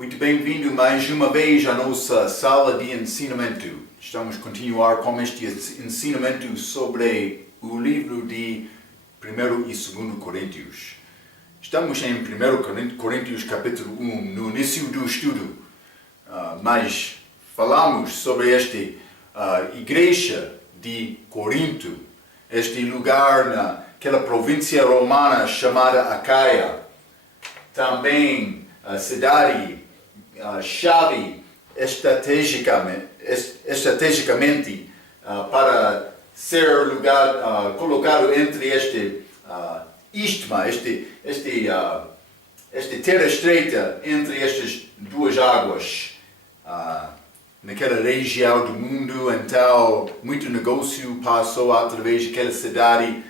Muito bem-vindo mais uma vez à nossa sala de ensinamento. Estamos a continuar com este ensinamento sobre o livro de 1 e 2 Coríntios. Estamos em 1 Coríntios capítulo 1, no início do estudo, mas falamos sobre esta igreja de Corinto, este lugar naquela província romana chamada Acaia. Também a cidade chave estrategicamente para ser lugar colocado entre este istmo, esta terra estreita entre estas duas águas, naquela região do mundo. Então muito negócio passou através daquela cidade.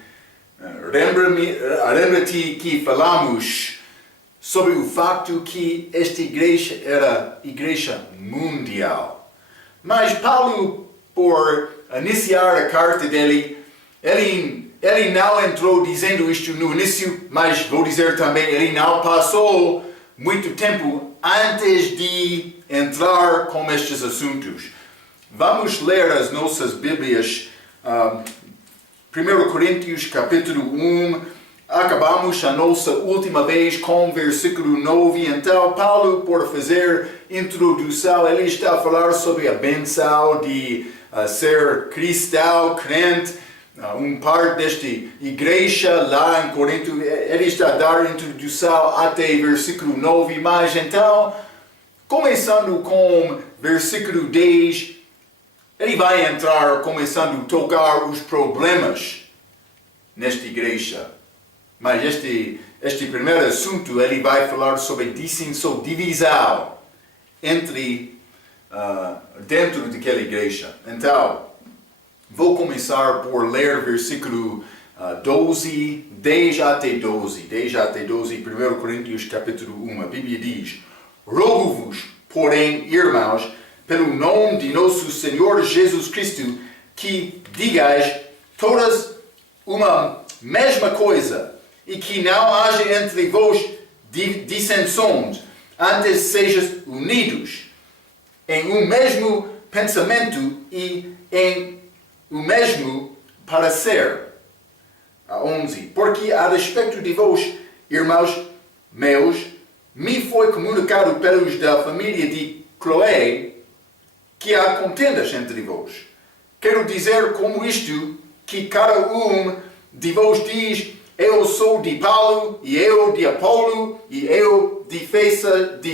Lembra-te que falamos sobre o facto que esta igreja era igreja mundial. Mas Paulo, por iniciar a carta dele, ele não entrou dizendo isto no início, mas vou dizer também, ele não passou muito tempo antes de entrar com estes assuntos. Vamos ler as nossas Bíblias, 1 Coríntios capítulo 1, acabamos a nossa última vez com o versículo 9, então Paulo, por fazer introdução, ele está a falar sobre a bênção de ser cristão, crente, parte desta igreja lá em Corinto. Ele está a dar a introdução até versículo 9, mas então, começando com versículo 10, ele vai entrar começando a tocar os problemas nesta igreja. Mas este primeiro assunto, ele vai falar sobre dissensão, divisão dentro daquela igreja. Então, vou começar por ler versículo 12, 10 até 12, 1 Coríntios capítulo 1. A Bíblia diz: Rogo-vos, porém, irmãos, pelo nome de nosso Senhor Jesus Cristo, que digais todas uma mesma coisa, e que não haja entre vós dissensões, antes sejais unidos em um mesmo pensamento e em um mesmo parecer. 11. Porque a respeito de vós, irmãos meus, me foi comunicado pelos da família de Cloé que há contendas entre vós. Quero dizer como isto, que cada um de vós diz: eu sou de Paulo, e eu de Apolo, e eu de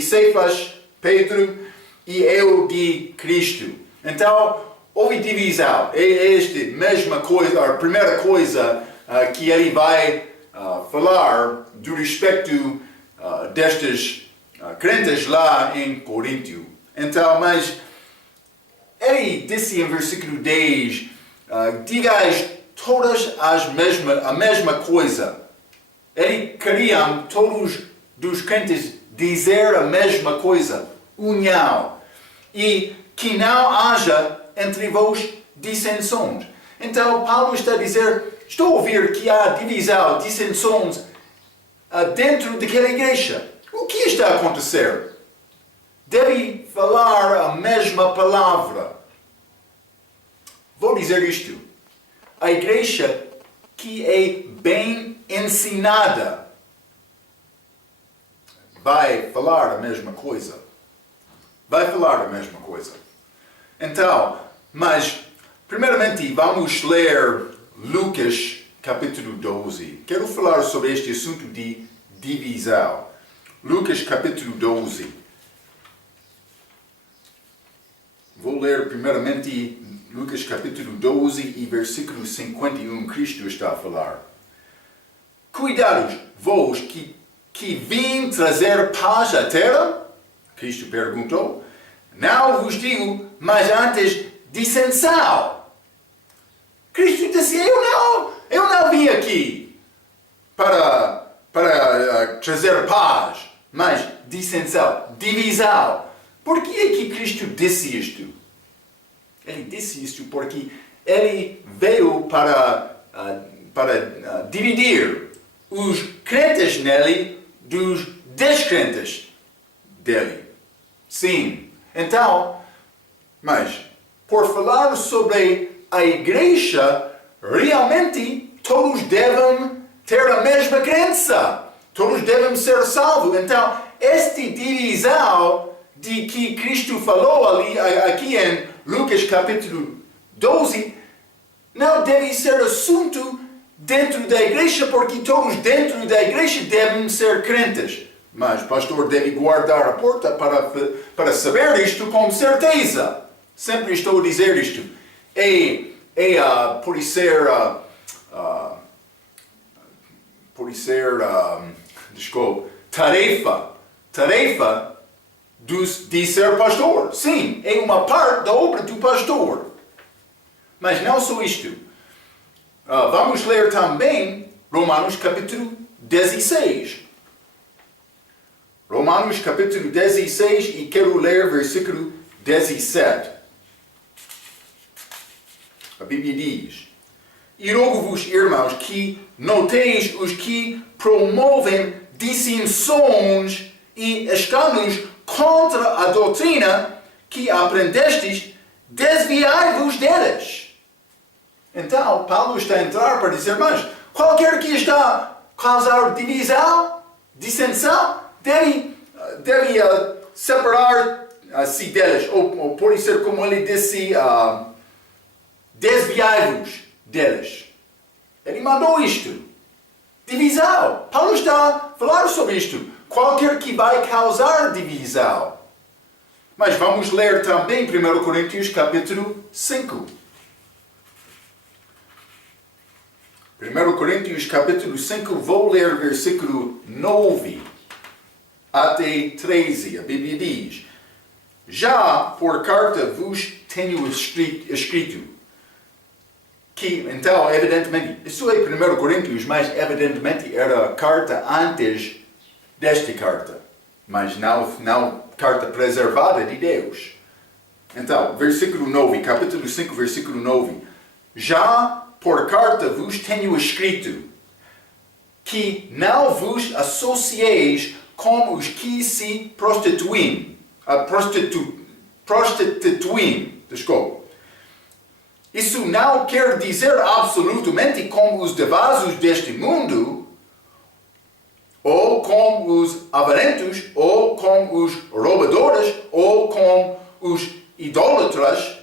Cefas, Pedro, e eu de Cristo. Então, houve divisão. É esta mesma coisa, a primeira coisa que ele vai falar do respeito destes crentes lá em Corinto. Então, mas ele disse em versículo 10, digais todas a mesma coisa. Ele queria todos os crentes dizer a mesma coisa, união, e que não haja entre vós dissensões. Então Paulo está a dizer, estou a ouvir que há divisão, dissensões dentro daquela igreja. O que está a acontecer? Deve falar a mesma palavra. Vou dizer isto. A igreja que é bem ensinada vai falar a mesma coisa. Então, mas, primeiramente, vamos ler Lucas capítulo 12. Quero falar sobre este assunto de divisão. Lucas capítulo 12. Vou ler primeiramente Lucas capítulo 12 e versículo 51, Cristo está a falar. Cuidados vós que vim trazer paz à terra? Cristo perguntou. Não vos digo, mas antes dissensão. Cristo disse, eu não vim aqui para trazer paz, mas dissensão, divisão. Por que é que Cristo disse isto? Ele disse isto porque ele veio para dividir os crentes nele dos descrentes dele. Sim. Então, mas, por falar sobre a igreja, realmente todos devem ter a mesma crença. Todos devem ser salvos. Então, esta divisão de que Cristo falou ali, aqui em Lucas capítulo 12, não deve ser assunto dentro da igreja, porque todos dentro da igreja devem ser crentes. Mas o pastor deve guardar a porta para saber isto com certeza. Sempre estou a dizer isto. Por ser tarefa de ser pastor. Sim, é uma parte da obra do pastor. Mas não só isto. Vamos ler também Romanos capítulo 16. Romanos capítulo 16 e quero ler versículo 17. A Bíblia diz: E rogo-vos, irmãos, que noteis os que promovem dissensões e escândalos contra a doutrina que aprendestes, desviai-vos deles. Então, Paulo está a entrar para dizer, mas qualquer que está a causar divisão, dissensão, deve separar-se deles. Ou pode ser como ele disse, desviai-vos deles. Ele mandou isto. Divisão. Paulo está a falar sobre isto. Qualquer que vai causar divisão. Mas vamos ler também 1 Coríntios capítulo 5. 1 Coríntios capítulo 5, vou ler versículo 9 até 13. A Bíblia diz: Já por carta vos tenho escrito, que, então, evidentemente, isso é 1 Coríntios, mas evidentemente era a carta antes desta carta, mas não carta preservada de Deus. Então, versículo 9, capítulo 5, versículo 9. Já por carta vos tenho escrito, que não vos associeis com os que se prostituem. Desculpa. Isso não quer dizer absolutamente com os devasos deste mundo, ou com os avarentos, ou com os roubadores, ou com os idólatras,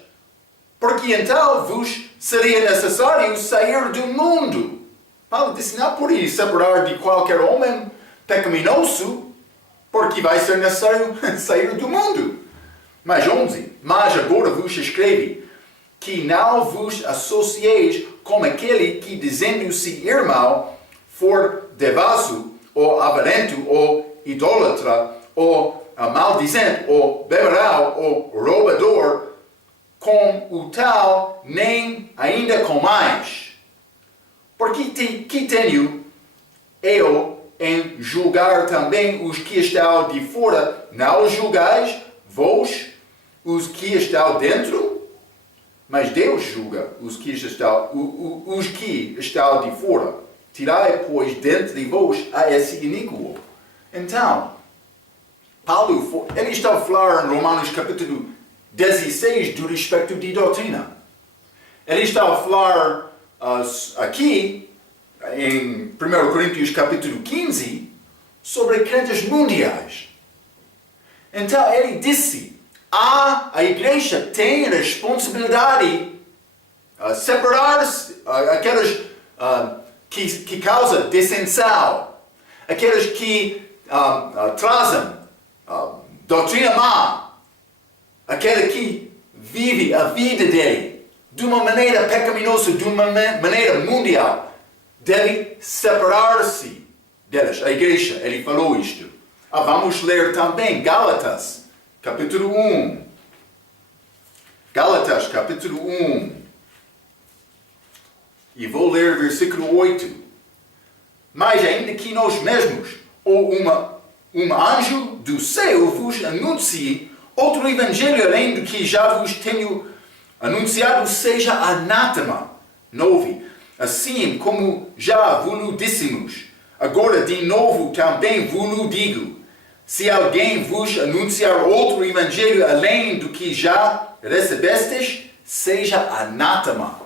porque então vos seria necessário sair do mundo. Paulo disse, não por separar de qualquer homem pecaminoso, porque vai ser necessário sair do mundo. Mas 11, mas agora vos escreve, que não vos associeis com aquele que, dizendo-se irmão, for devasso, ou avarento, ou idólatra, ou maldizente, ou beberão, ou roubador, com o tal nem ainda com mais. Porque que tenho eu em julgar também os que estão de fora? Não julgais vós os que estão dentro? Mas Deus julga os que estão de fora. Tirai, pois, dentre de vós a esse iníquo. Então, Paulo, ele está a falar em Romanos capítulo 16 do respeito de doutrina. Ele está a falar aqui, em 1 Coríntios capítulo 15, sobre crentes mundiais. Então, ele disse, a igreja tem responsabilidade separar aqueles que causam dissensão, aqueles que trazem doutrina má, aquele que vive a vida dele de uma maneira pecaminosa, de uma maneira mundial, deve separar-se deles. A igreja, ele falou isto. Vamos ler também Gálatas, capítulo 1. Gálatas, capítulo 1. E vou ler versículo 8. Mas ainda que nós mesmos, ou um anjo do céu vos anuncie outro evangelho além do que já vos tenho anunciado, seja anátema. 9. Assim como já vos dissemos, agora de novo também vos digo, Se alguém vos anunciar outro evangelho além do que já recebestes, seja anátema.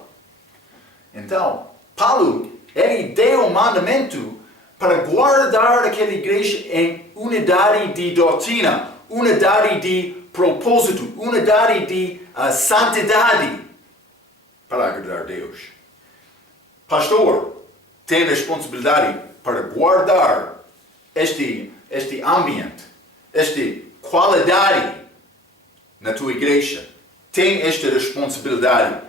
Então, Paulo, ele deu um mandamento para guardar aquela igreja em unidade de doutrina, unidade de propósito, unidade de santidade para agradar a Deus. Pastor tem responsabilidade para guardar este ambiente, esta qualidade na tua igreja. Tem esta responsabilidade.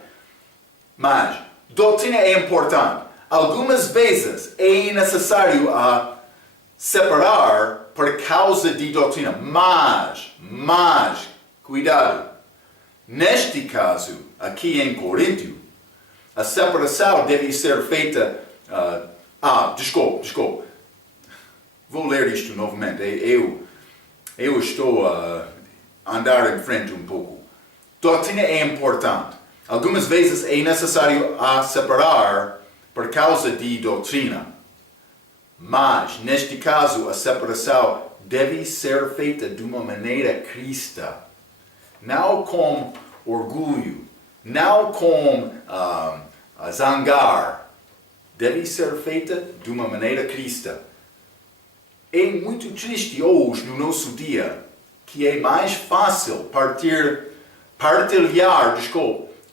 Mas doutrina é importante. Algumas vezes é necessário separar por causa de doutrina. Mas, cuidado. Neste caso, aqui em Coríntio, a separação deve ser feita... Desculpe. Vou ler isto novamente. Eu estou a andar em frente um pouco. Doutrina é importante. Algumas vezes é necessário separar por causa de doutrina. Mas, neste caso, a separação deve ser feita de uma maneira cristã. Não com orgulho. Não com zangar. Deve ser feita de uma maneira cristã. É muito triste hoje, no nosso dia, que é mais fácil partilhar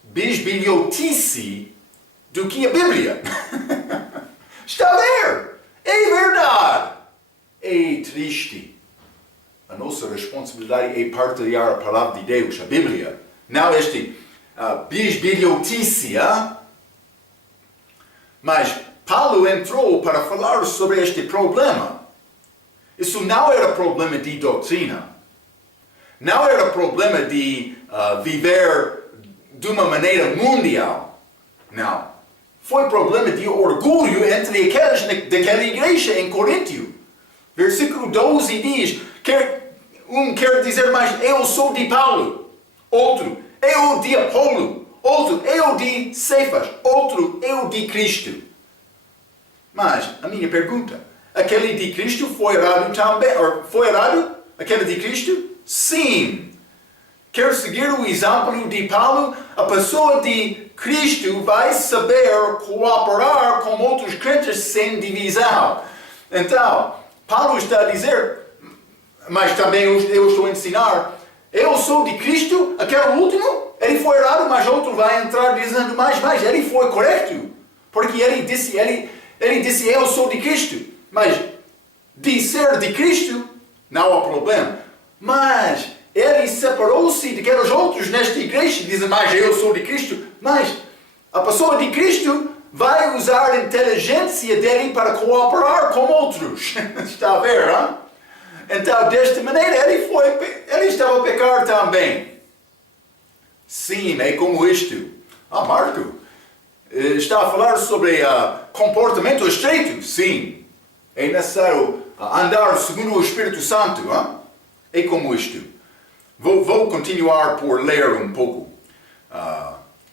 bisbilhotice do que a Bíblia. Está a ver? É verdade. É triste. A nossa responsabilidade é partilhar a palavra de Deus, a Bíblia. Não bisbilhotice. Mas Paulo entrou para falar sobre este problema. Isso não era problema de doutrina. Não era problema de viver de uma maneira mundial. Não. Foi problema de orgulho entre aqueles daquela igreja em Coríntio. Versículo 12 diz, quer dizer mais, eu sou de Paulo. Outro, eu de Apolo. Outro, eu de Cefas. Outro, eu de Cristo. Mas, a minha pergunta, aquele de Cristo foi errado também? Foi errado? Aquele de Cristo? Sim. Quer seguir o exemplo de Paulo? A pessoa de Cristo vai saber cooperar com outros crentes sem divisão. Então, Paulo está a dizer, mas também eu estou a ensinar, eu sou de Cristo, aquele último, ele foi errado, mas outro vai entrar dizendo mais, ele foi correto. Porque ele disse, eu sou de Cristo. Mas de ser de Cristo, não há problema. Mas ele separou-se daqueles outros nesta igreja e dizem, mas eu sou de Cristo. Mas a pessoa de Cristo vai usar a inteligência dele para cooperar com outros. Está a ver, hein? Então, desta maneira, ele estava a pecar também. Sim, é como isto. Marco, está a falar sobre comportamento estreito? Sim. É necessário andar segundo o Espírito Santo. Hein? É como isto. Vou continuar por ler um pouco.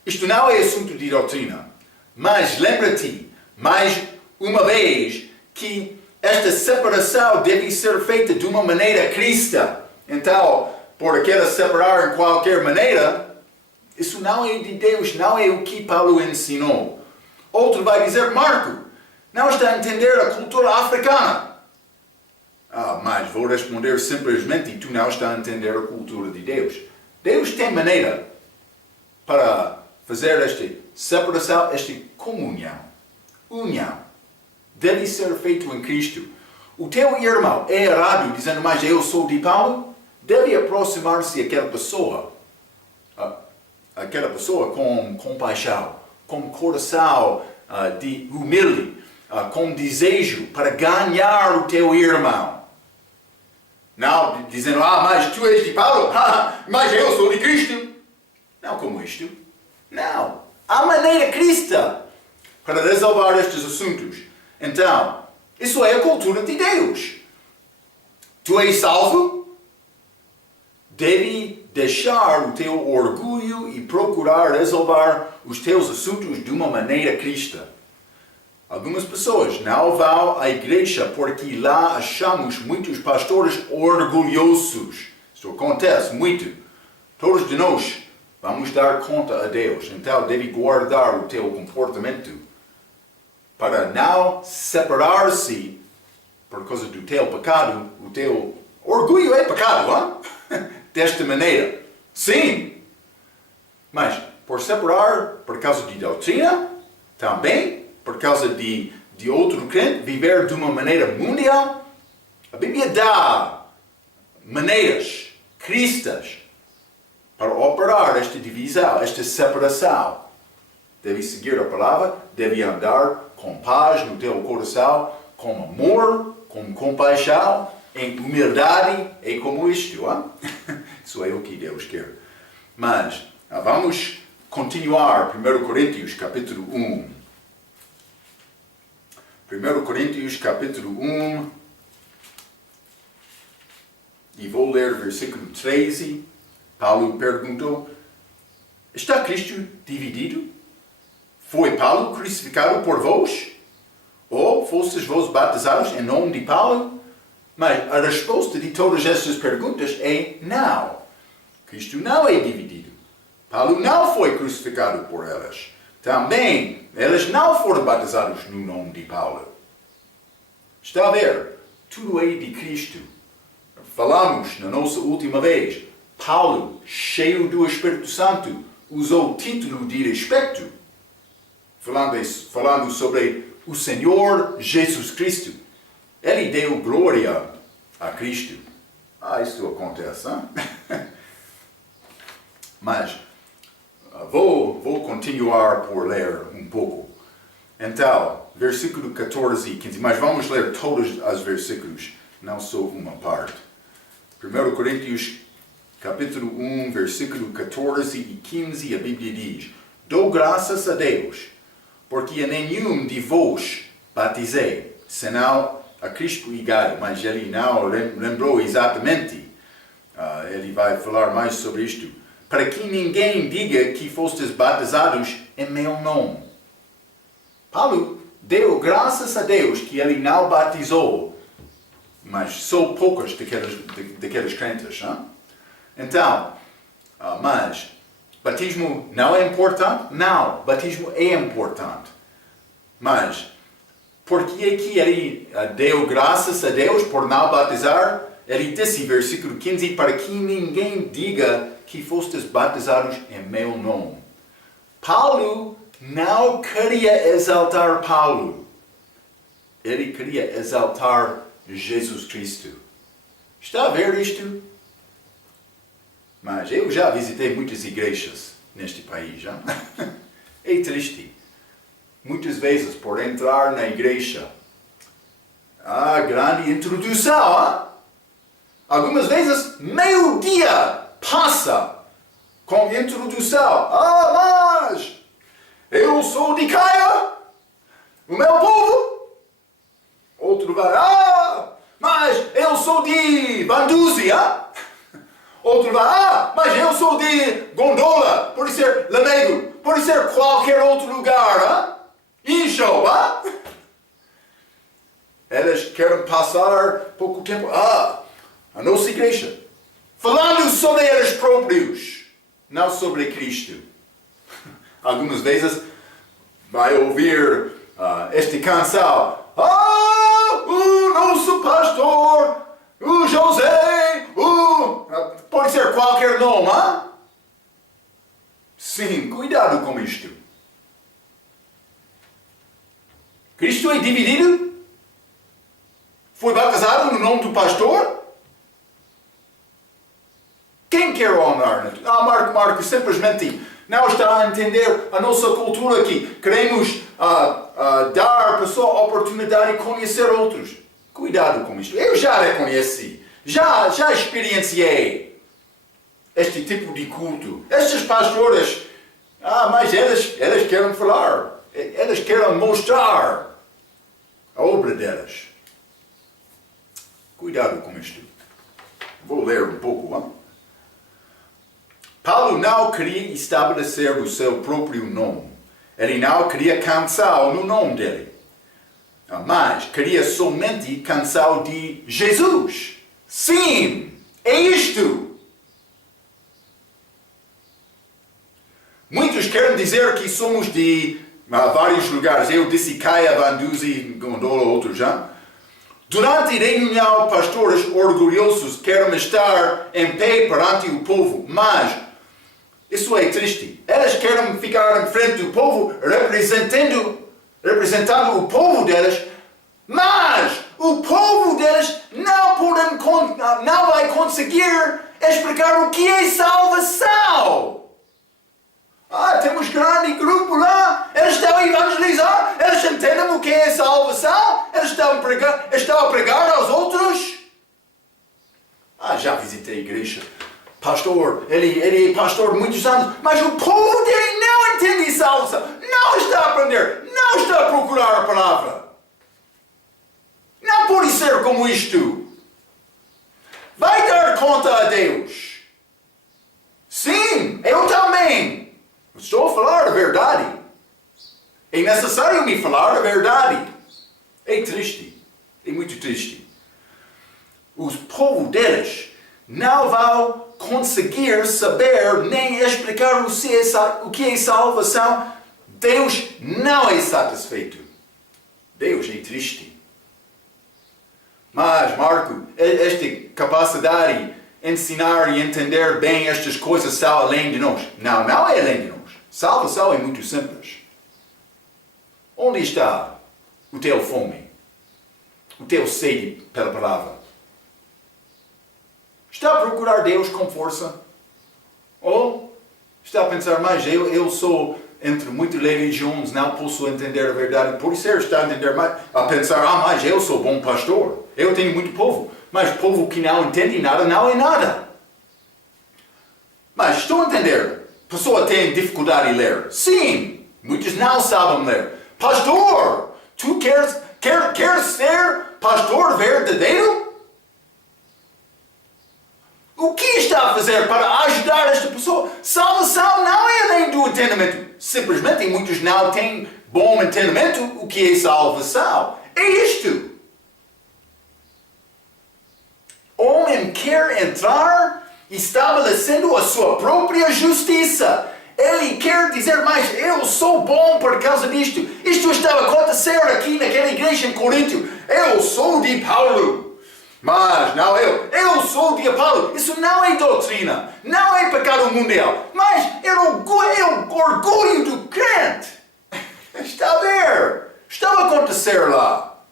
Isto não é assunto de doutrina. Mas lembra-te, mais uma vez, que esta separação deve ser feita de uma maneira cristã. Então, por aquela separar em qualquer maneira, isso não é de Deus, não é o que Paulo ensinou. Outro vai dizer, Marco, não está a entender a cultura africana. Mas vou responder simplesmente, tu não está a entender a cultura de Deus. Deus tem maneira para fazer esta separação, esta comunhão. União. Deve ser feito em Cristo. O teu irmão é errado dizendo, mas eu sou de Paulo? Deve aproximar-se daquela pessoa. Aquela pessoa com compaixão, com coração humilde, com desejo para ganhar o teu irmão. Não dizendo, mas tu és de Paulo? Mas eu sou de Cristo. Não como isto. Não. Há maneira cristã para resolver estes assuntos. Então, isso é a cultura de Deus. Tu és salvo? Deve deixar o teu orgulho e procurar resolver os teus assuntos de uma maneira cristã. Algumas pessoas não vão à igreja porque lá achamos muitos pastores orgulhosos. Isso acontece muito. Todos de nós vamos dar conta a Deus. Então deve guardar o teu comportamento para não separar-se por causa do teu pecado. O teu orgulho é pecado, hein? Desta maneira. Sim. Mas por separar por causa de doutrina, também por causa de outro crente viver de uma maneira mundial, a Bíblia dá maneiras cristas para operar esta divisão, esta separação. Deve seguir a palavra, deve andar com paz no teu coração, com amor, com compaixão, em humildade, é como isto. Hein? Isso é o que Deus quer. Mas vamos continuar 1 Coríntios capítulo 1. 1 Coríntios capítulo 1. E vou ler versículo 13. Paulo perguntou: está Cristo dividido? Foi Paulo crucificado por vós? Ou fostes vós batizados em nome de Paulo? Mas a resposta de todas estas perguntas é não. Cristo não é dividido. Paulo não foi crucificado por elas. Também, elas não foram batizados no nome de Paulo. Está a ver? Tudo é de Cristo. Falamos na nossa última vez. Paulo, cheio do Espírito Santo, usou o título de respeito, falando sobre o Senhor Jesus Cristo. Ele deu glória a Cristo. Isso acontece, hein? Mas vou continuar por ler um pouco. Então, versículo 14 e 15. Mas vamos ler todos os versículos, não só uma parte. 1 Coríntios capítulo 1, versículo 14 e 15, a Bíblia diz: dou graças a Deus, porque a nenhum de vós batizei, senão a Crispo e Gaio. Mas ele não lembrou exatamente. Ele vai falar mais sobre isto. Para que ninguém diga que fostes batizados em meu nome. Paulo deu graças a Deus que ele não batizou, mas só poucos daqueles crentes. Hein? Então, mas batismo não é importante? Não, batismo é importante. Mas, por que é que ele deu graças a Deus por não batizar? Ele disse, versículo 15, para que ninguém diga que fostes batizados em meu nome. Paulo não queria exaltar Paulo. Ele queria exaltar Jesus Cristo. Está a ver isto? Mas eu já visitei muitas igrejas neste país. Já? É triste. Muitas vezes, por entrar na igreja, a grande introdução. Hein? Algumas vezes, meio dia passa com introdução. Mas eu sou de Caia, o meu povo. Outro vai, mas eu sou de Bandúzia. Outro vai, mas eu sou de Gondola, pode ser Lamego, pode ser qualquer outro lugar. Inchou, elas querem passar pouco tempo. A nossa igreja, falando sobre eles próprios, não sobre Cristo. Algumas vezes vai ouvir esta canção. O nosso pastor, o José, pode ser qualquer nome, Sim, cuidado com isto. Cristo é dividido? Foi batizado no nome do pastor? Quem quer honrar? Marco simplesmente não está a entender a nossa cultura aqui. Queremos dar à pessoa a oportunidade de conhecer outros. Cuidado com isto. Eu já reconheci. Já experienciei este tipo de culto. Estes pastores, mas eles querem falar. Eles querem mostrar a obra delas. Cuidado com isto. Vou ler um pouco. Paulo não queria estabelecer o seu próprio nome. Ele não queria cansar no nome dele. mas queria somente canção de Jesus. Sim, é isto. Muitos querem dizer que somos de vários lugares. Eu disse Caia, Vanduzi, Gondola, outros já. Durante a reunião, pastores orgulhosos querem estar em pé perante o povo, mas isso é triste. Eles querem ficar em frente do povo, representando o povo deles, mas o povo deles não vai conseguir explicar o que é salvação. Temos um grande grupo lá, eles estão a evangelizar, eles entendem o que é salvação, eles estão a pregar aos outros. Já visitei a igreja. Pastor, ele é pastor há muitos anos, mas o povo dele não entende salvação, não está a aprender, não está a procurar a palavra. Não pode ser como isto. Vai dar conta a Deus. Sim, eu também. Estou a falar a verdade. É necessário me falar a verdade. É triste. É muito triste. Os povos deles não vão conseguir saber nem explicar o que é salvação. Deus não é satisfeito. Deus é triste. Mas, Marco, esta capacidade de ensinar e entender bem estas coisas está além de nós. Não é além de nós. Salvação é muito simples. Onde está o teu fome? O teu sede pela palavra? Está a procurar Deus com força? Ou está a pensar, mas eu sou entre muitas religiões, não posso entender a verdade. Por isso está a pensar, mas eu sou bom pastor. Eu tenho muito povo. Mas povo que não entende nada, não é nada. Mas estou a entender. A pessoa tem dificuldade em ler. Sim, muitos não sabem ler. Pastor, tu queres ser pastor verdadeiro? O que está a fazer para ajudar esta pessoa? Salvação não é além do entendimento. Simplesmente muitos não têm bom entendimento o que é salvação. É isto. O homem quer entrar estabelecendo a sua própria justiça. Ele quer dizer, mas eu sou bom por causa disto. Isto estava a acontecer aqui naquela igreja em Corinto. Eu sou de Paulo. Mas não eu sou de Apolo. Isso não é doutrina. Não é pecado mundial. Mas é o orgulho do crente. Está a ver. Está a acontecer lá.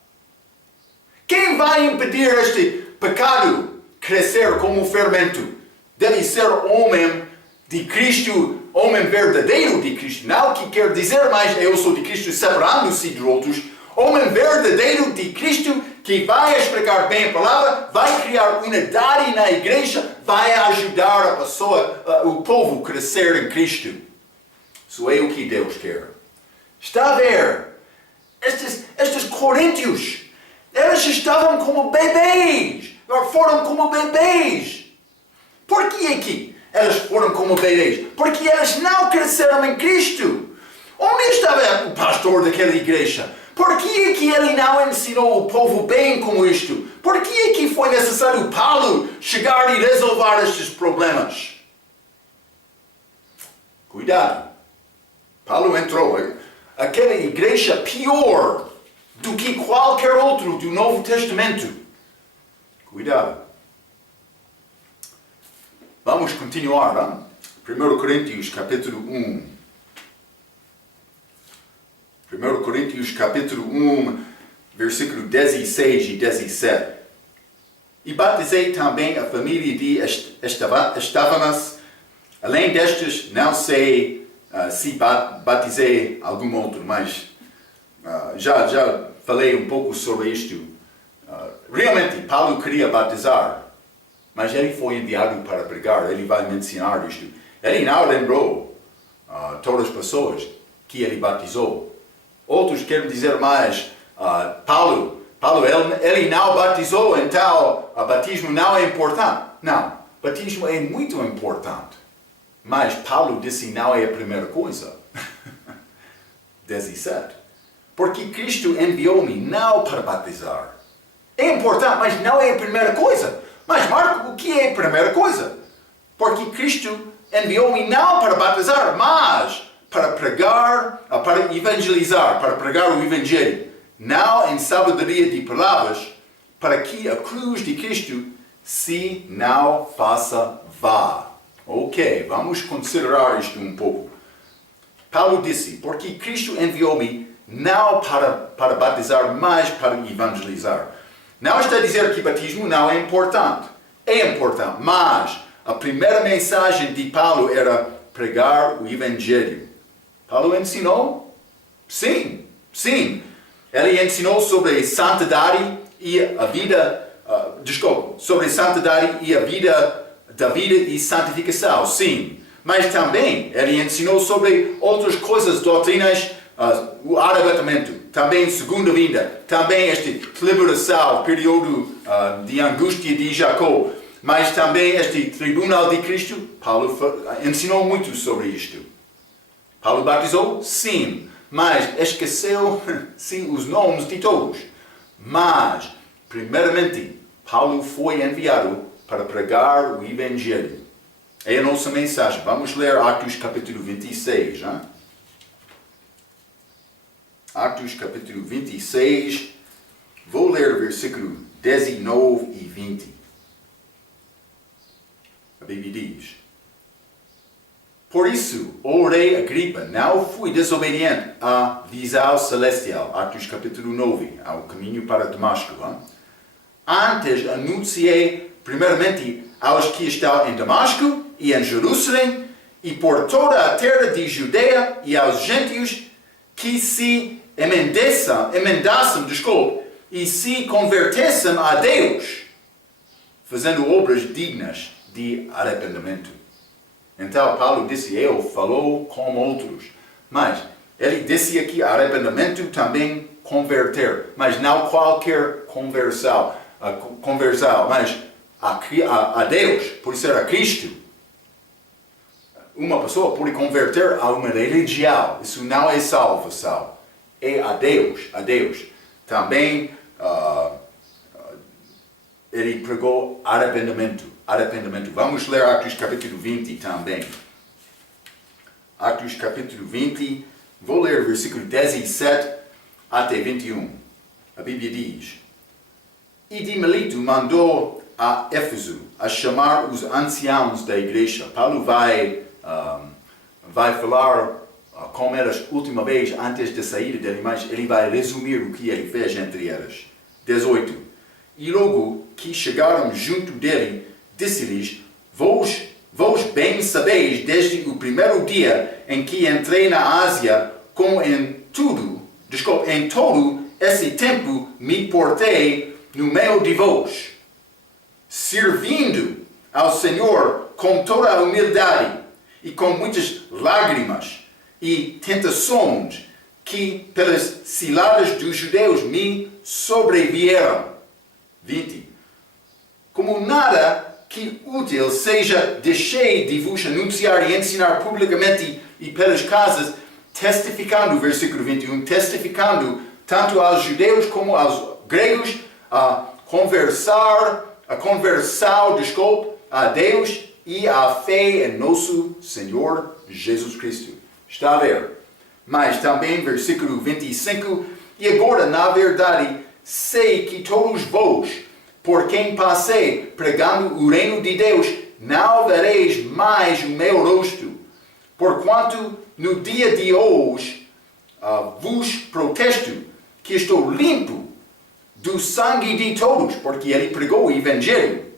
Quem vai impedir este pecado crescer como fermento? Deve ser homem de Cristo, homem verdadeiro de Cristo. Não que quer dizer mais eu sou de Cristo separando-se de outros. Homem verdadeiro de Cristo que vai explicar bem a palavra, vai criar unidade na igreja, vai ajudar a pessoa, o povo a crescer em Cristo. Isso é o que Deus quer. Está a ver? Estes coríntios, eles estavam como bebês. Foram como bebês. Por que aqui eles foram como bebês? Porque eles não cresceram em Cristo. Onde estava o pastor daquela igreja? Por que que ele não ensinou o povo bem como isto? Por que que foi necessário Paulo chegar e resolver estes problemas? Cuidado. Paulo entrou. Aquela igreja pior do que qualquer outro do Novo Testamento. Cuidado. Vamos continuar, não? 1 Coríntios capítulo 1. 1 Coríntios capítulo 1, versículo 16 e 17. E batizei também a família de Estáfanas. Além destes, não sei se batizei algum outro, mas já falei um pouco sobre isto. Realmente, Paulo queria batizar, mas ele foi enviado para pregar. Ele vai mencionar isto. Ele não lembrou todas as pessoas que ele batizou. Outros querem dizer mais, Paulo ele não batizou, então o batismo não é importante. Não, batismo é muito importante. Mas Paulo disse não é a primeira coisa. 17. Porque Cristo enviou-me não para batizar. É importante, mas não é a primeira coisa. Mas Marco, o que é a primeira coisa? Porque Cristo enviou-me não para batizar, mas para pregar, para evangelizar, para pregar o Evangelho. Não em sabedoria de palavras, para que a cruz de Cristo se não faça vã. Ok, vamos considerar isto um pouco. Paulo disse, porque Cristo enviou-me não para batizar, mas para evangelizar. Não está a dizer que batismo não é importante. É importante, mas a primeira mensagem de Paulo era pregar o Evangelho. Paulo ensinou? Sim, sim. Ele ensinou sobre santidade e a vida, sobre santidade e a vida da vida e santificação, sim. Mas também ele ensinou sobre outras coisas, doutrinas, o arrebatamento, também segunda vinda, também este liberação, período de angústia de Jacó, mas também este tribunal de Cristo. Paulo ensinou muito sobre isto. Paulo batizou? Sim, mas esqueceu, sim, os nomes de todos. Mas, primeiramente, Paulo foi enviado para pregar o Evangelho. É a nossa mensagem. Vamos ler Atos capítulo 26. Hein? Atos capítulo 26. Vou ler o versículo 19 e 20. A Bíblia diz: Por isso, ó rei Agripa, não fui desobediente à visão celestial. Atos capítulo 9, ao caminho para Damasco. Hein? Antes anunciei primeiramente aos que estão em Damasco e em Jerusalém e por toda a terra de Judeia e aos gentios que se emendassem, e se convertessem a Deus, fazendo obras dignas de arrependimento. Então Paulo disse, eu falou com outros, mas ele disse aqui arrependimento também converter, mas não qualquer conversão, mas a Deus, por ser a Cristo. Uma pessoa pode converter a uma religião, isso não é salvação, é a Deus, a Deus. Também ele pregou arrependimento. Vamos ler Atos capítulo 20 também. Atos capítulo 20, vou ler versículo 17 até 21. A Bíblia diz: E de Melito mandou a Éfeso a chamar os anciãos da igreja. Paulo vai falar como eras última vez antes da saída dele, mas ele vai resumir o que ele fez entre elas. 18. E logo que chegaram junto dele, disse-lhes: Vós bem sabeis desde o primeiro dia em que entrei na Ásia, como em todo esse tempo me portei no meio de vós, servindo ao Senhor com toda a humildade e com muitas lágrimas e tentações que pelas ciladas dos judeus me sobrevieram. 20. Como nada que útil seja, deixei de vos anunciar e ensinar publicamente e pelas casas, testificando, versículo 21, testificando tanto aos judeus como aos gregos a conversão a Deus e a fé em nosso Senhor Jesus Cristo. Está a ver? Mas também, versículo 25, e agora, na verdade, sei que todos vós, por quem passei pregando o reino de Deus, não vereis mais o meu rosto, porquanto no dia de hoje vos protesto que estou limpo do sangue de todos, porque ele pregou o Evangelho.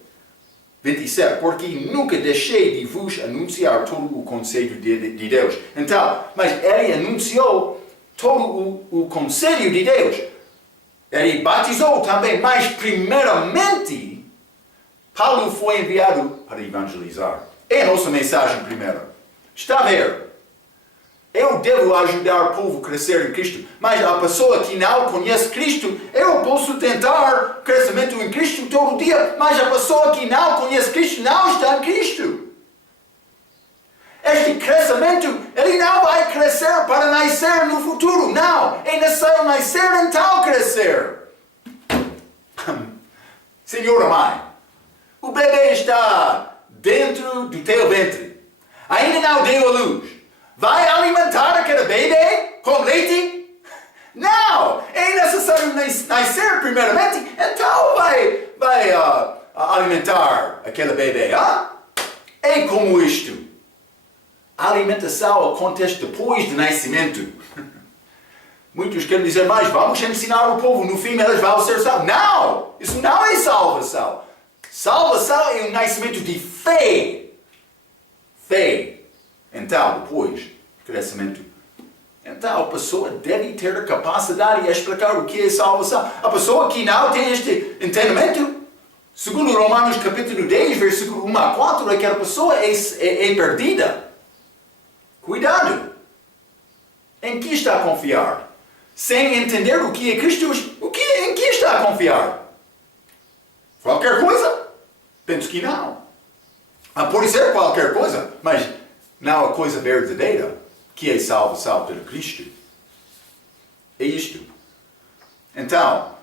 27, porque nunca deixei de vos anunciar todo o conselho de Deus. Então, mas ele anunciou todo o conselho de Deus. Ele batizou também, mas primeiramente, Paulo foi enviado para evangelizar. É a nossa mensagem primeira. Está a ver? Eu devo ajudar o povo a crescer em Cristo, mas a pessoa que não conhece Cristo, eu posso tentar crescimento em Cristo todo dia, mas a pessoa que não conhece Cristo não está em Cristo. Este crescimento, ele não vai crescer para nascer no futuro. Não, é necessário nascer então crescer. Senhora mãe, o bebê está dentro do teu ventre. Ainda não deu a luz. Vai alimentar aquele bebê com leite? Não! É necessário nascer primeiramente, então vai alimentar aquele bebê. É como isto. A alimentação acontece depois do nascimento. Muitos querem dizer, mas vamos ensinar o povo, no fim eles vão ser salvos. Não! Isso não é salvação. Salvação é um nascimento de fé. Fé. Então, depois, crescimento. Então, a pessoa deve ter a capacidade de explicar o que é salvação. A pessoa que não tem este entendimento, segundo Romanos capítulo 10, versículo 1 a 4, aquela pessoa é perdida. Cuidado! Em que está a confiar? Sem entender o que é Cristo, em que está a confiar? Qualquer coisa? Penso que não. Pode ser qualquer coisa, mas não a coisa verdadeira, que é salvação pelo Cristo. É isto. Então,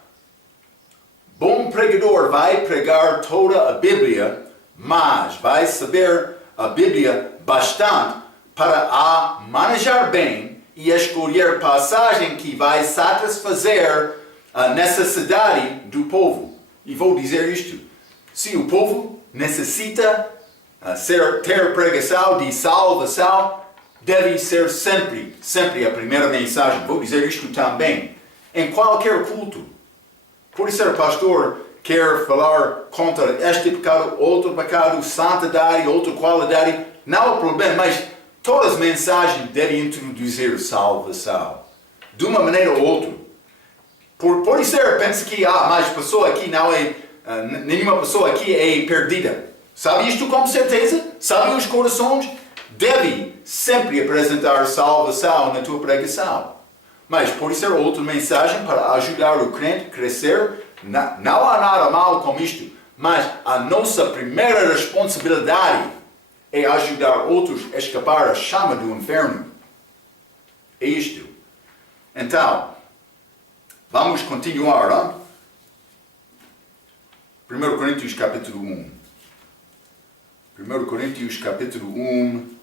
bom pregador vai pregar toda a Bíblia, mas vai saber a Bíblia bastante para a manejar bem e escolher passagem que vai satisfazer a necessidade do povo. E vou dizer isto. Se o povo necessita ter pregação de salvação, deve ser sempre a primeira mensagem. Vou dizer isto também. Em qualquer culto. Por ser pastor quer falar contra este pecado, outro pecado, santidade, outra qualidade, não há problema, mas todas as mensagens devem introduzir salvação. De uma maneira ou outra. Pode ser, pensa que mas pessoa aqui não é, nenhuma pessoa aqui é perdida. Sabe isto com certeza? Sabe os corações? Deve sempre apresentar salvação na tua pregação. Mas pode ser outra mensagem para ajudar o crente a crescer. Não há nada mal com isto. Mas a nossa primeira responsabilidade é ajudar outros a escapar da chama do inferno. É isto. Então, vamos continuar. 1 Coríntios capítulo 1. 1 Coríntios capítulo 1.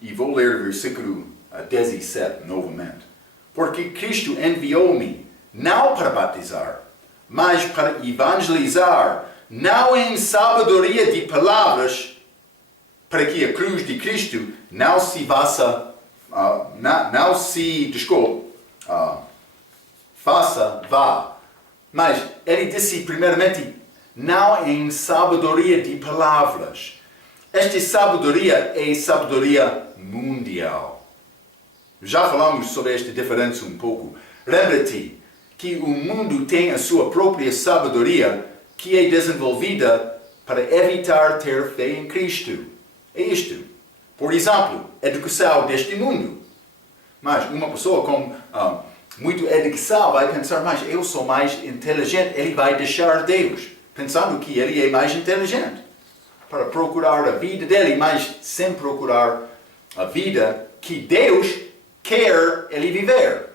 E vou ler o versículo 17 novamente. Porque Cristo enviou-me não para batizar, mas para evangelizar, não em sabedoria de palavras, para que a cruz de Cristo não se faça vá. Mas ele disse primeiramente, não em sabedoria de palavras. Esta sabedoria é sabedoria mundial. Já falamos sobre esta diferença um pouco. Lembra-te que o mundo tem a sua própria sabedoria que é desenvolvida para evitar ter fé em Cristo. É isto. Por exemplo, educação deste mundo. Mas uma pessoa com muita educação vai pensar, mas eu sou mais inteligente, ele vai deixar Deus, pensando que ele é mais inteligente. Para procurar a vida dele, mas sem procurar a vida que Deus quer ele viver.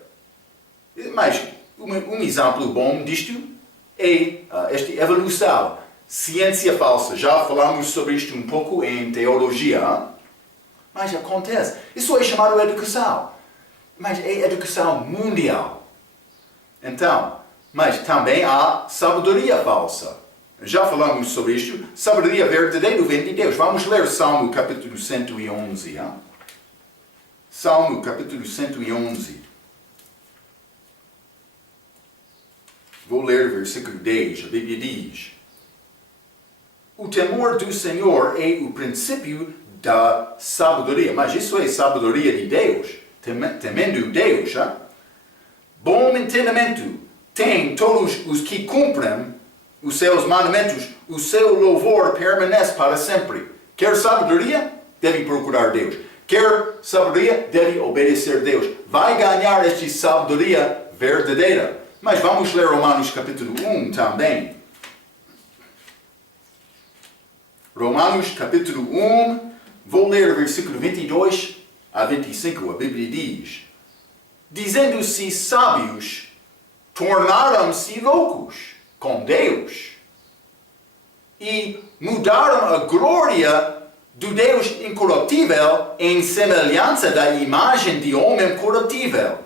Mas um exemplo bom disto é esta evolução. Ciência falsa. Já falamos sobre isto um pouco em teologia. Mas acontece. Isso é chamado educação. Mas é educação mundial. Então, mas também há sabedoria falsa. Já falamos sobre isto. Sabedoria verdadeira vem de Deus. Vamos ler Salmo capítulo 111. Salmo capítulo 111. Vou ler o versículo 10. A Bíblia diz: o temor do Senhor é o princípio da sabedoria. Mas isso é sabedoria de Deus. Temendo Deus. Bom entendimento tem todos os que cumprem os seus mandamentos. O seu louvor permanece para sempre. Quer sabedoria? Deve procurar Deus. Quer sabedoria? Deve obedecer a Deus. Vai ganhar esta sabedoria verdadeira. Mas vamos ler Romanos capítulo 1 também. Romanos capítulo 1, Vou ler o versículo 22 a 25, a Bíblia diz: dizendo-se sábios, tornaram-se loucos com Deus e mudaram a glória do Deus incorruptível em semelhança da imagem de homem corruptível,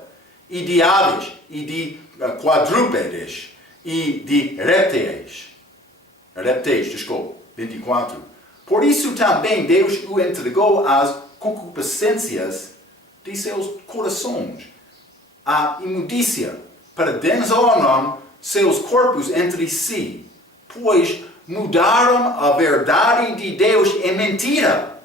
e de aves, e de quadrúpedes, e de répteis. 24. Por isso também Deus o entregou às concupiscências de seus corações, à imundícia, para desonrar seus corpos entre si, pois mudaram a verdade de Deus em mentira,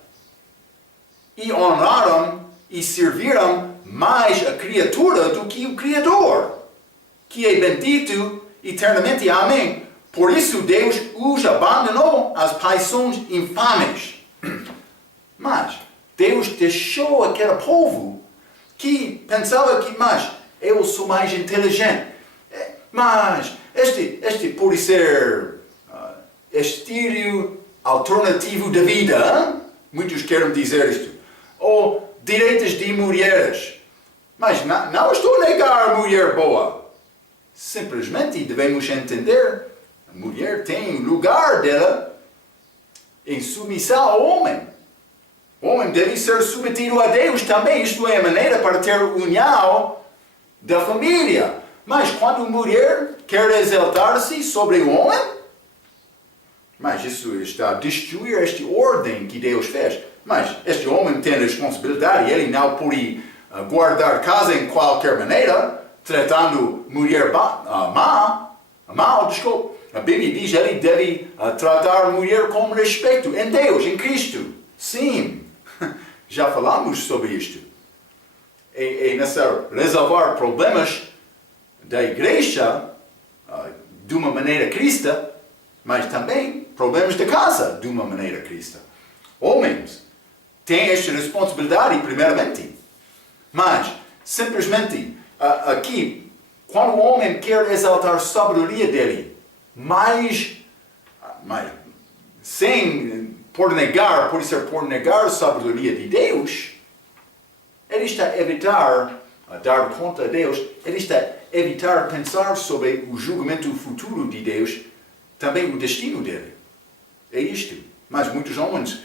e honraram e serviram mais a criatura do que o Criador, que é bendito eternamente. Amém. Por isso Deus os abandonou às paixões infames. Mas Deus deixou aquele povo que pensava que, mas eu sou mais inteligente, mas este pode ser estilo alternativo de vida. Hein? Muitos querem dizer isto. Ou direitos de mulheres. Mas não estou a negar a mulher boa. Simplesmente devemos entender: a mulher tem o lugar dela em submissão ao homem. O homem deve ser submetido a Deus também. Isto é a maneira para ter união da família. Mas quando a mulher quer exaltar-se sobre o homem, mas isso está a destruir esta ordem que Deus fez. Mas este homem tem a responsabilidade, ele não pode guardar casa em qualquer maneira, tratando mulher mal, desculpe. A Bíblia diz que ele deve tratar a mulher com respeito em Deus, em Cristo. Sim, já falamos sobre isto. É necessário resolver problemas da igreja de uma maneira cristã, mas também problemas da casa de uma maneira cristã. Homens têm esta responsabilidade primeiramente. Mas, simplesmente, aqui, quando o homem quer exaltar a sabedoria dele, mas sem por negar a sabedoria de Deus, ele está a evitar dar conta a Deus, ele está a evitar pensar sobre o julgamento futuro de Deus, também o destino dele. É isto. Mas muitos homens,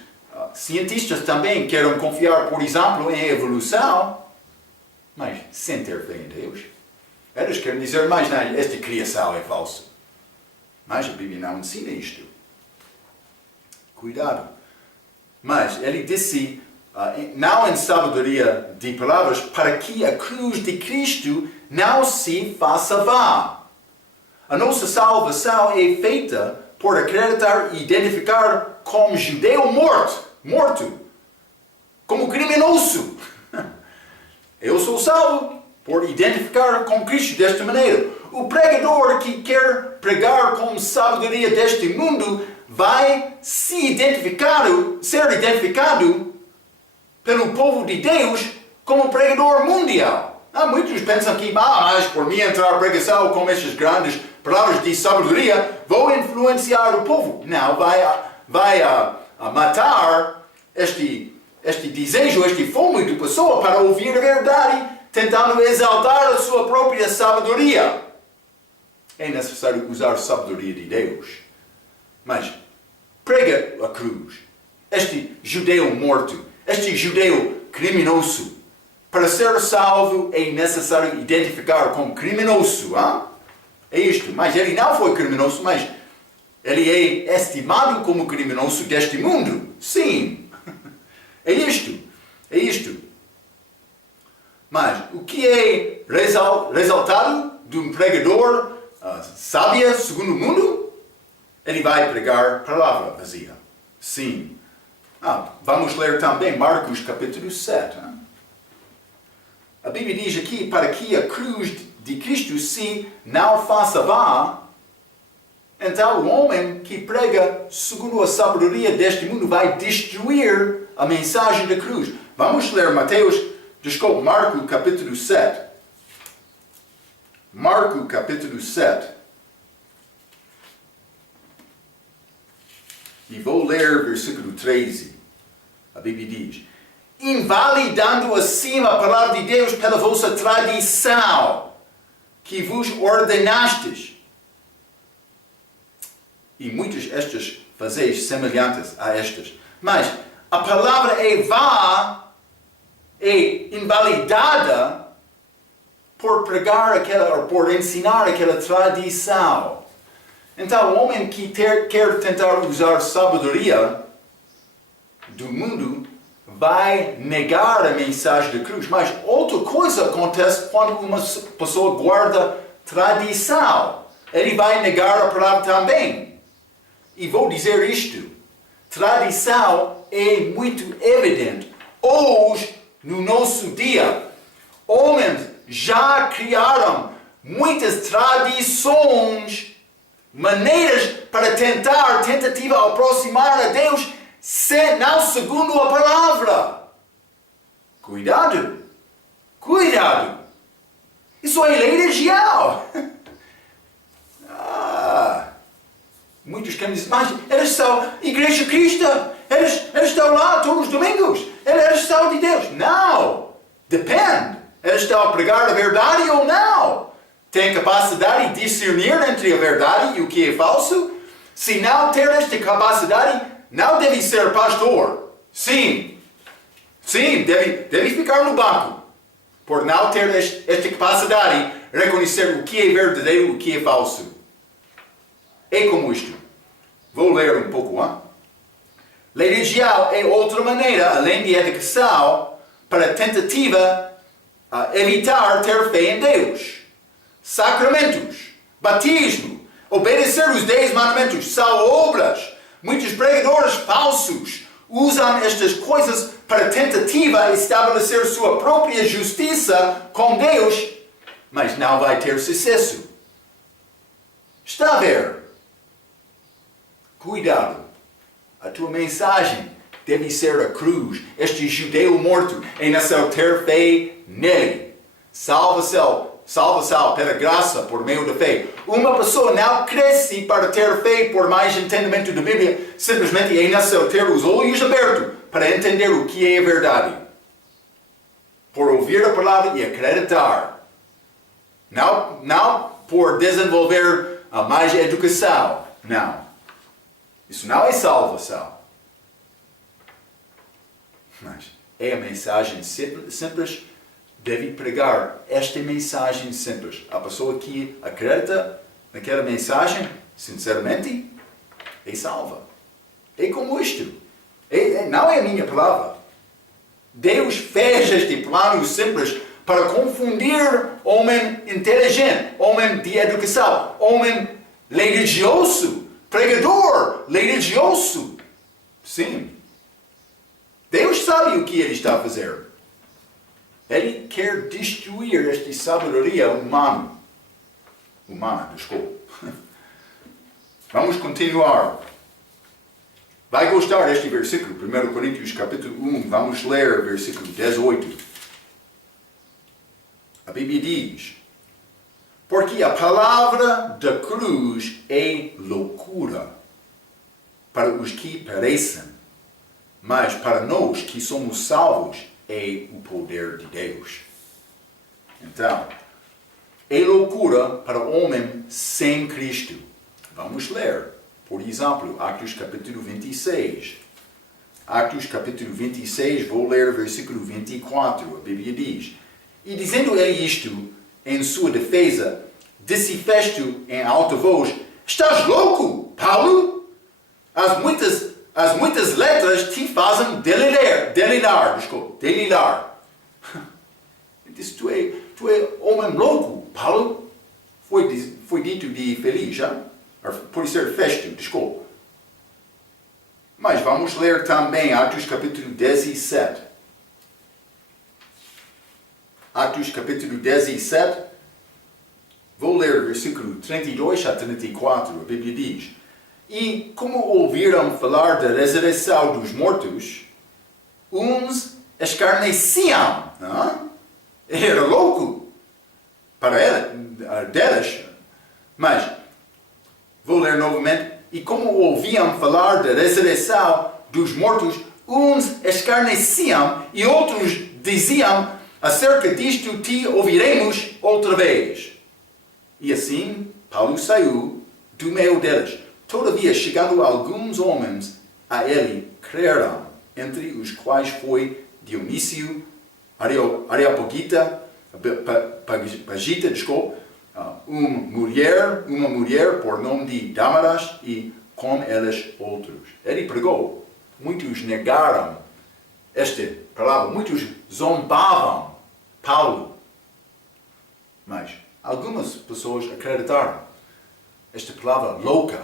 cientistas também, querem confiar, por exemplo, em evolução, mas sem ter fé em Deus. Eles querem dizer, mas não, esta criação é falsa. Mas a Bíblia não ensina isto. Cuidado. Mas ele disse, não em sabedoria de palavras, para que a cruz de Cristo não se faça vã. A nossa salvação é feita por acreditar e identificar como judeu morto, como criminoso. Eu sou salvo por identificar com Cristo desta maneira. O pregador que quer pregar com sabedoria deste mundo vai ser identificado pelo povo de Deus como pregador mundial. Muitos pensam que, mas por mim entrar a pregação com estas grandes palavras de sabedoria, vou influenciar o povo. Não, vai matar este desejo, este fome de pessoa para ouvir a verdade, tentando exaltar a sua própria sabedoria. É necessário usar a sabedoria de Deus. Mas prega a cruz. Este judeu morto, este judeu criminoso, para ser salvo é necessário identificar como criminoso. É isto. Mas ele não foi criminoso, mas ele é estimado como criminoso deste mundo. Sim. É isto. É isto. Mas o que é resultado de um pregador sábio segundo o mundo? Ele vai pregar palavra vazia. Sim. Vamos ler também Marcos capítulo 7. A Bíblia diz aqui, para que a cruz de Cristo se não faça vã, então o homem que prega segundo a sabedoria deste mundo vai destruir a mensagem da cruz. Vamos ler Marcos capítulo 7. Marcos capítulo 7. E vou ler versículo 13. A Bíblia diz, invalidando assim a palavra de Deus pela vossa tradição, que vos ordenastes. E muitas estas fazeis semelhantes a estas. Mas a palavra é vã, é invalidada por pregar aquela, ou por ensinar aquela tradição. Então, o homem que quer tentar usar sabedoria do mundo vai negar a mensagem da cruz. Mas outra coisa acontece quando uma pessoa guarda tradição. Ele vai negar a palavra também. E vou dizer isto. Tradição é muito evidente. Hoje, no nosso dia, homens já criaram muitas tradições, maneiras para tentativa aproximar a Deus, não segundo a palavra. Cuidado! Cuidado! Isso é religião! Muitos querem dizer, mas eles são igreja cristã, eles estão lá todos os domingos, eles são de Deus. Não! Depende. Eles estão a pregar a verdade ou não? Tem capacidade de discernir entre a verdade e o que é falso? Se não ter esta capacidade, não deve ser pastor. Sim. Sim, deve ficar no banco. Por não ter esta capacidade, reconhecer o que é verdadeiro e o que é falso. É como isto. Vou ler um pouco. Religião é outra maneira, além de educação, para tentativa evitar ter fé em Deus. Sacramentos, batismo, obedecer os 10 mandamentos são obras. Muitos pregadores falsos usam estas coisas para tentativa estabelecer sua própria justiça com Deus, mas não vai ter sucesso. Está a ver? Cuidado. A tua mensagem deve ser a cruz. Este judeu morto é necessário ter fé nele. Salvação pela graça por meio da fé. Uma pessoa não cresce para ter fé por mais entendimento da Bíblia. Simplesmente é necessário ter os olhos abertos para entender o que é a verdade. Por ouvir a palavra e acreditar. Não por desenvolver mais educação. Não. Isso não é salvação. Mas é a mensagem simples. Deve pregar esta mensagem simples. A pessoa que acredita naquela mensagem, sinceramente, é salva. É como isto. Não é a minha palavra. Deus fez este plano simples para confundir homem inteligente, homem de educação, homem religioso, pregador religioso. Sim. Deus sabe o que Ele está a fazer. Ele quer destruir esta sabedoria humana, desculpa. Vamos continuar. Vai gostar deste versículo, 1 Coríntios capítulo 1, vamos ler versículo 18. A Bíblia diz, porque a palavra da cruz é loucura para os que perecem, mas para nós que somos salvos, é o poder de Deus. Então, é loucura para o homem sem Cristo. Vamos ler, por exemplo, Atos capítulo 26. Atos capítulo 26, vou ler versículo 24. A Bíblia diz, e dizendo ele isto, em sua defesa, disse Festo em alta voz, estás louco, Paulo? As muitas letras te fazem delirar. Ele disse, tu é homem louco, Paulo. Foi dito de feliz, já? Pode ser Festo, desculpa. Mas vamos ler também Atos capítulo 17. Atos capítulo 17. Vou ler versículo 32 a 34. A Bíblia diz, e como ouviram falar da ressurreição dos mortos, uns escarneciam. Era louco para deles. Mas, vou ler novamente. E como ouviam falar da ressurreição dos mortos, uns escarneciam e outros diziam: acerca disto te ouviremos outra vez. E assim Paulo saiu do meio deles. Todavia, chegando alguns homens a ele, creram, entre os quais foi Dionísio, Areopagita, uma mulher por nome de Damaras e com eles outros. Ele pregou. Muitos negaram esta palavra, muitos zombavam Paulo. Mas algumas pessoas acreditaram. Esta palavra louca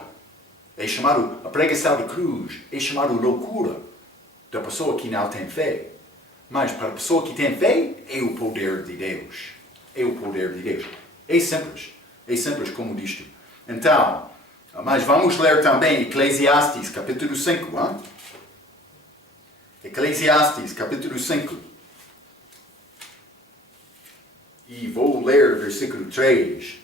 é chamado a pregação da cruz, é chamado loucura da pessoa que não tem fé. Mas para a pessoa que tem fé, é o poder de Deus. É o poder de Deus. É simples como disto. Então, mas vamos ler também Eclesiastes, capítulo 5. Hein? Eclesiastes, capítulo 5. E vou ler versículo 3.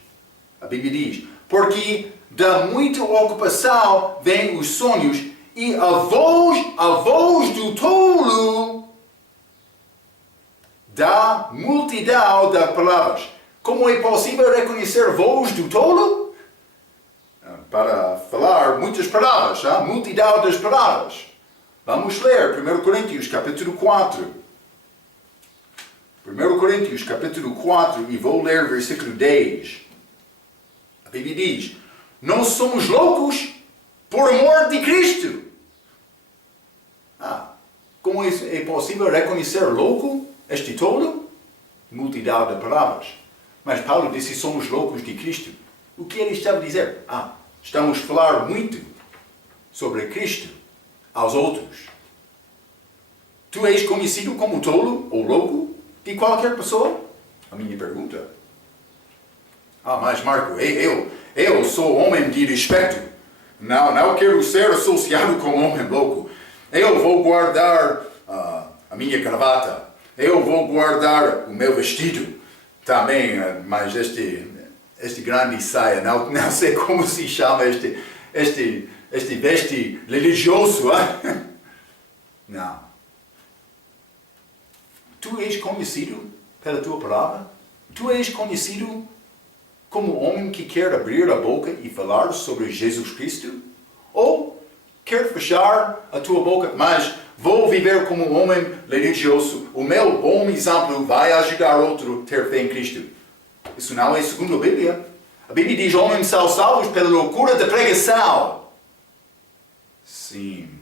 A Bíblia diz: porque da muita ocupação vêm os sonhos, e a voz do tolo da multidão de palavras. Como é possível reconhecer a voz do tolo? Para falar muitas palavras, multidão das palavras. Vamos ler 1 Coríntios capítulo 4. 1 Coríntios capítulo 4 e vou ler versículo 10. A Bíblia diz: nós somos loucos por amor de Cristo. Como é possível reconhecer louco este tolo? Multidão de palavras. Mas Paulo disse: somos loucos de Cristo. O que ele estava a dizer? Estamos a falar muito sobre Cristo aos outros. Tu és conhecido como tolo ou louco de qualquer pessoa? A minha pergunta. Mas Marco, eu sou homem de respeito. Não quero ser associado com homem louco. Eu vou guardar a minha gravata. Eu vou guardar o meu vestido. Também, mas este grande saia, não sei como se chama este veste religioso. Não. Tu és conhecido pela tua palavra? Tu és conhecido como homem que quer abrir a boca e falar sobre Jesus Cristo? Ou quer fechar a tua boca, mas vou viver como um homem religioso. O meu bom exemplo vai ajudar outro a ter fé em Cristo. Isso não é segundo a Bíblia. A Bíblia diz: homens são salvos pela loucura da pregação. Sim.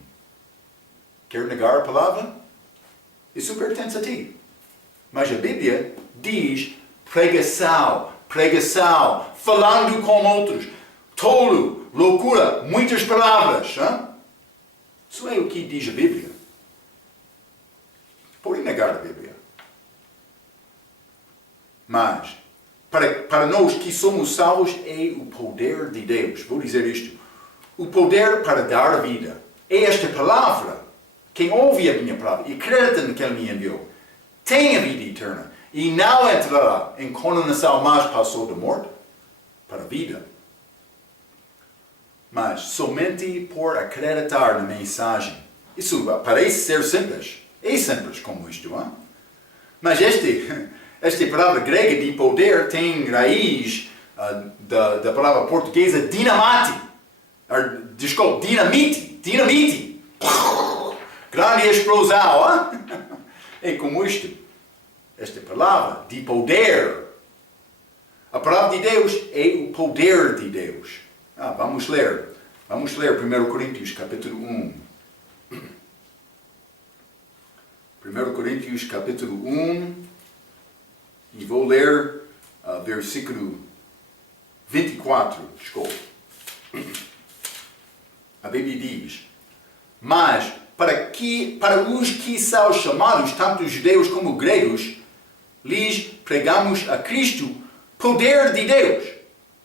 Quer negar a palavra? Isso pertence a ti. Mas a Bíblia diz pregação, falando com outros. Tolo, loucura, muitas palavras. Isso é o que diz a Bíblia. Pode negar a Bíblia. Mas, para nós que somos salvos, é o poder de Deus. Vou dizer isto. O poder para dar a vida. É esta palavra. Quem ouve a minha palavra e acredita no que Ele me enviou, tem a vida eterna. E não entrará em condenação, mas passou da morte para a vida. Mas somente por acreditar na mensagem. Isso parece ser simples. É simples como isto. Mas esta palavra grega de poder tem raiz da palavra portuguesa dinamite. Dinamite. Grande explosão. É como isto. Esta palavra de poder. A palavra de Deus é o poder de Deus. Vamos ler 1 Coríntios capítulo 1. 1 Coríntios capítulo 1 e vou ler versículo 24. Desculpa. A Bíblia diz: mas para os que são chamados, tanto judeus como gregos, lhes pregamos a Cristo, poder de Deus.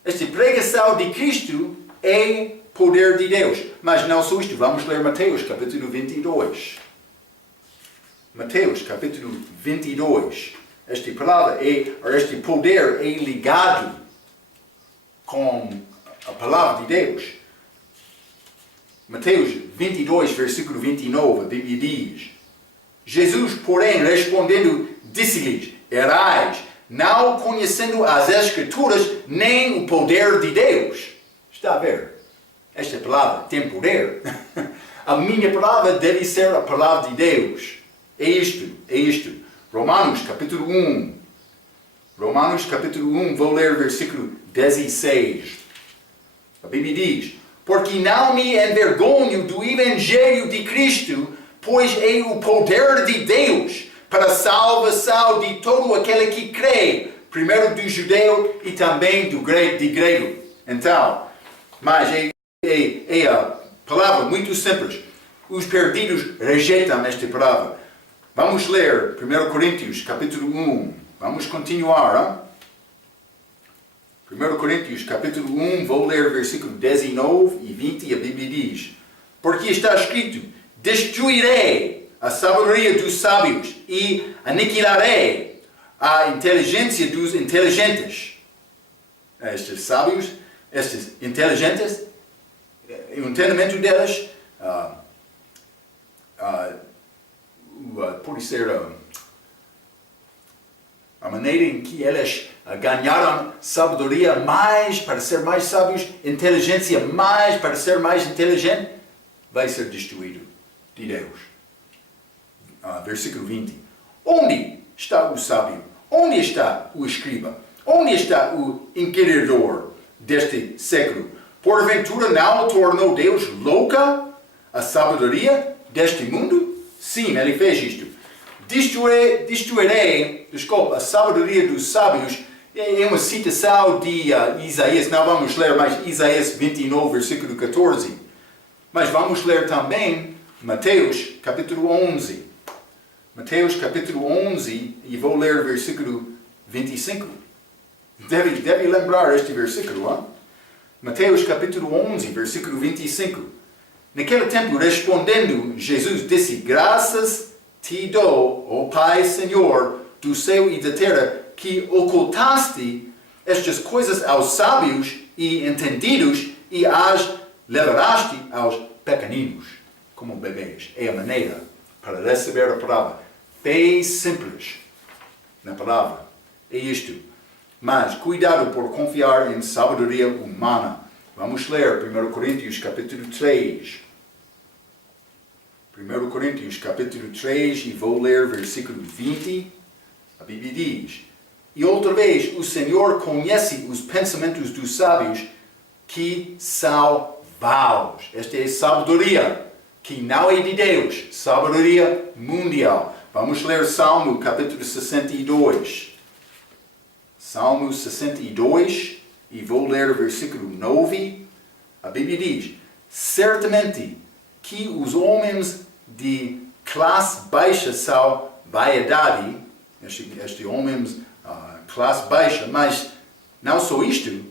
Esta pregação de Cristo é poder de Deus. Mas não só isto. Vamos ler Mateus capítulo 22. Mateus capítulo 22. Esta palavra este poder é ligado com a palavra de Deus. Mateus 22, versículo 29, a Bíblia diz: Jesus, porém, respondendo, disse-lhes: Erais, não conhecendo as Escrituras, nem o poder de Deus. Está a ver? Esta palavra tem poder. A minha palavra deve ser a palavra de Deus. É isto. Romanos capítulo 1. Romanos capítulo 1, vou ler o versículo 16. A Bíblia diz: Porque não me envergonho do Evangelho de Cristo, pois é o poder de Deus para a salvação de todo aquele que crê, primeiro do judeu e também do grego. Então, mas é a palavra muito simples. Os perdidos rejeitam esta palavra. Vamos ler 1 Coríntios capítulo 1. Vamos continuar. 1 Coríntios capítulo 1, vou ler versículo 19 e 20, e a Bíblia diz: Porque está escrito: Destruirei a sabedoria dos sábios e aniquilarei a inteligência dos inteligentes. Estes sábios, estes inteligentes, o entendimento deles pode ser a maneira em que eles ganharam sabedoria mais para ser mais sábios, inteligência mais para ser mais inteligente, vai ser destruído de Deus. Versículo 20. Onde está o sábio? Onde está o escriba? Onde está o inquiridor deste século? Porventura não tornou Deus louca a sabedoria deste mundo? Sim, ele fez isto. Destruirei a sabedoria dos sábios. É uma citação de Isaías. Não vamos ler mais Isaías 29, versículo 14. Mas vamos ler também Mateus capítulo 11. Mateus capítulo 11, e vou ler versículo 25. Deve lembrar este versículo, hein? Mateus capítulo 11, versículo 25. Naquele tempo, respondendo, Jesus disse: Graças te dou, ó Pai, Senhor, do céu e da terra, que ocultaste estas coisas aos sábios e entendidos e as revelaste aos pequeninos, como bebês. É a maneira para receber a palavra. Fé simples na palavra. É isto. Mas cuidado por confiar em sabedoria humana. Vamos ler 1 Coríntios capítulo 3. 1 Coríntios capítulo 3, e vou ler versículo 20. A Bíblia diz: E outra vez, o Senhor conhece os pensamentos dos sábios, que são vaos. Esta é sabedoria que não é de Deus, sabedoria mundial. Vamos ler Salmo capítulo 62. Salmo 62, e vou ler o versículo 9. A Bíblia diz: Certamente que os homens de classe baixa são vaidade, estes homens classe baixa, mas não só isto,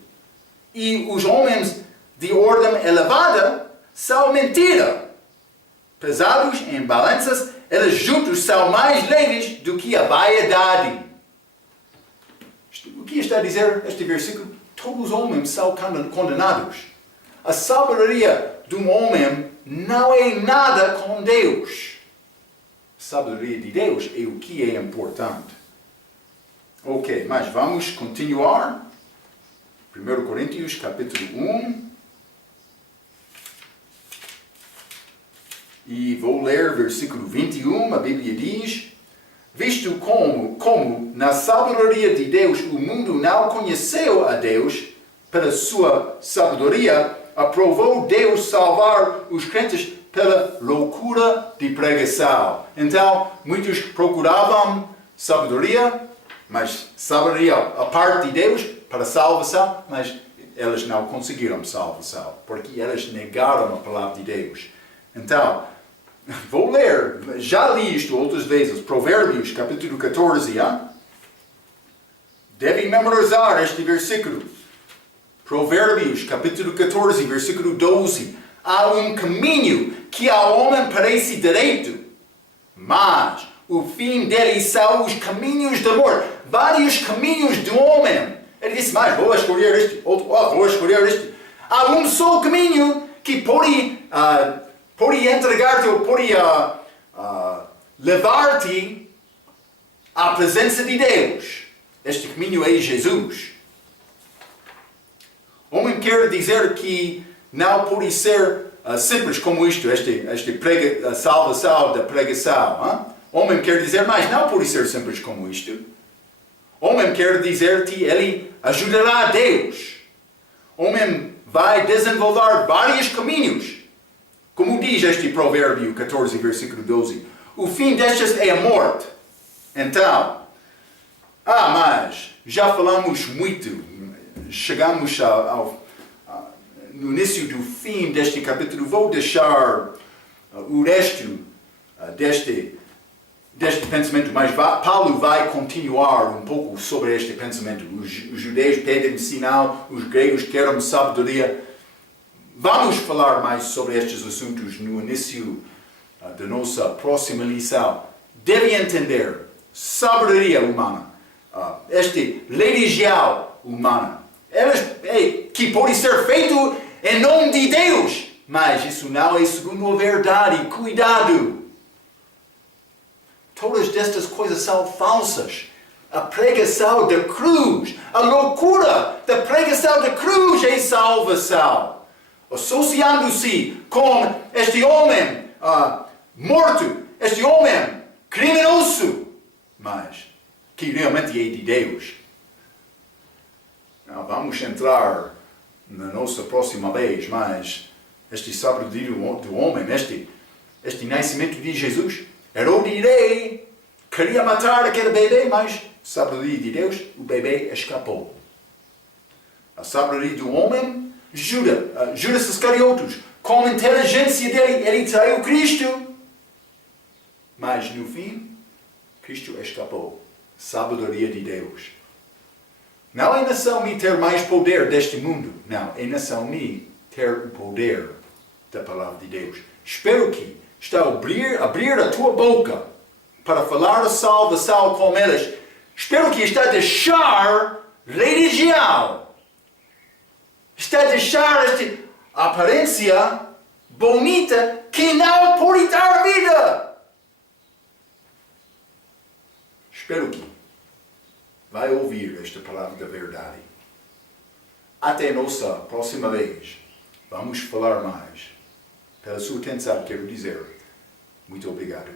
e os homens de ordem elevada são mentira. Pesados em balanças, eles juntos são mais leves do que a vaidade. O que está a dizer este versículo? Todos os homens são condenados. A sabedoria de um homem não é nada com Deus. A sabedoria de Deus é o que é importante. Ok, mas vamos continuar. 1 Coríntios capítulo 1. E vou ler versículo 21, a Bíblia diz: Visto como na sabedoria de Deus o mundo não conheceu a Deus, pela sua sabedoria aprovou Deus salvar os crentes pela loucura de pregação. Então, muitos procuravam sabedoria, mas sabedoria a parte de Deus para salvação, mas eles não conseguiram salvação, porque eles negaram a palavra de Deus. Então, vou ler, já li isto outras vezes, Provérbios capítulo 14, devem memorizar este versículo. Provérbios capítulo 14, versículo 12. Há um caminho que ao homem parece direito, mas o fim dele são os caminhos de amor. Vários caminhos do homem. Ele disse: mas vou escolher este, outro, vou escolher este. Há um só caminho que pode entregar-te ou pode levar-te à presença de Deus. Este caminho é Jesus. Homem quer dizer que não pode ser simples como isto, salvação da pregação. Hein? Homem quer dizer, mas não pode ser simples como isto. Homem quer dizer-te, ele ajudará a Deus. Homem vai desenvolver vários caminhos. Como diz este provérbio 14, versículo 12. O fim destes é a morte. Então, mas já falamos muito. Chegamos no início do fim deste capítulo. Vou deixar o resto deste pensamento, mas Paulo vai continuar um pouco sobre este pensamento. Os judeus pedem sinal, os gregos querem sabedoria. Vamos falar mais sobre estes assuntos no início da nossa próxima lição. Deve entender sabedoria humana, religião humana, que pode ser feito em nome de Deus, mas isso não é segundo a verdade. Cuidado! Todas estas coisas são falsas. A pregação da cruz, a loucura da pregação da cruz é salvação. Associando-se com este homem morto, este homem criminoso, mas que realmente é de Deus. Não, vamos entrar na nossa próxima vez, mas este sabedoria do homem, este nascimento de Jesus, Herodes rei queria matar aquele bebê, mas sabedoria de Deus, o bebê escapou. A sabedoria do homem, Judas Iscariotes, com a inteligência dele, ele traiu Cristo. Mas no fim, Cristo escapou. Sabedoria de Deus. Não é nação-me ter mais poder deste mundo. Não, é nação-me ter o poder da palavra de Deus. Espero que está a abrir a tua boca para falar a salvação com eles. Espero que está a deixar religião. Está a deixar esta aparência bonita que não pode dar vida. Espero que vai ouvir esta palavra da verdade. Até a nossa próxima vez. Vamos falar mais. Pela sua atenção, quero dizer muito obrigado.